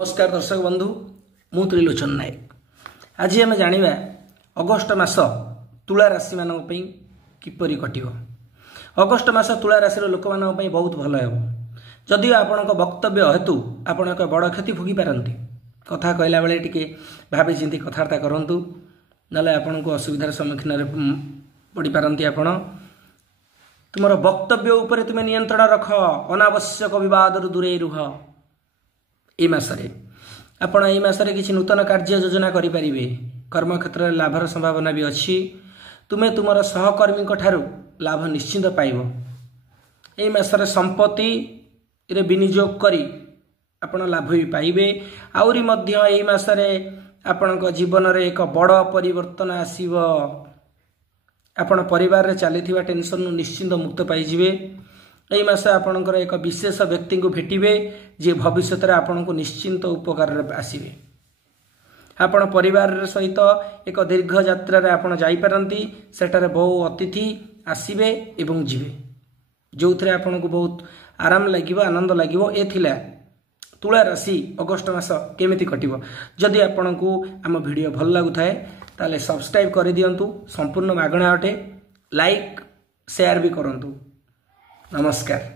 नमस्कार दर्शक बंधु मु त्रिलोचन नायक। आज आम जाना अगस्ट मास तुला राशि मान किपरि कटिव। अगस्ट मास तुला राशि लोक मान बहुत भल हो। जदि आपण वक्तव्य हेतु आपण एक बड़ क्षति भोगी पारती कथा कहला बेले टिके भावी चिंती कथबार्ता करूँ ना आपण को असुविधार सम्मुखीन पड़ पारती। आपण तुम वक्तव्य उपर तुम नियंत्रण रख, अनावश्यक विवाद दूरे रुह। ए मासरे आपण ए मासरे किसी नूतन कार्य योजना करि परिबे। कर्म क्षेत्र में लाभर संभावना भी अच्छी। तुमे तुमर सहकर्मी ठारू लाभ निश्चित पाइब। ए मासरे संपत्ति रे विनियोग करी आपण लाभ भी पाइबे। आउरी मध्य ए मासरे आपणक जीवन रे एक बड़ परिवर्तन आसीब। आपण परिवार रे चलीथिबा टेंशन नु निश्चित मुक्त पाई जिवे। एई मासे आपणकर एक विशेष व्यक्ति को भेटिबे जे भविष्य रे आपणको निश्चिंत उपकार आसीबे। आपण परिवार सहित एक दीर्घ यात्रा रे आपण जाई पारंती। सेटारे बहु अतिथि आसीबे एवं जिवे, जो थरे आपणको बहुत आराम लागिबो, आनंद लागिबो। ए थिला तुला राशि अगस्ट मास केमिति कटिबो। जदि आपणको आम वीडियो भल लागुथाय ताले सब्सक्राइब कर दियंतु। संपूर्ण मागणा अटे। लाइक शेयर भी करंतु। नमस्कार।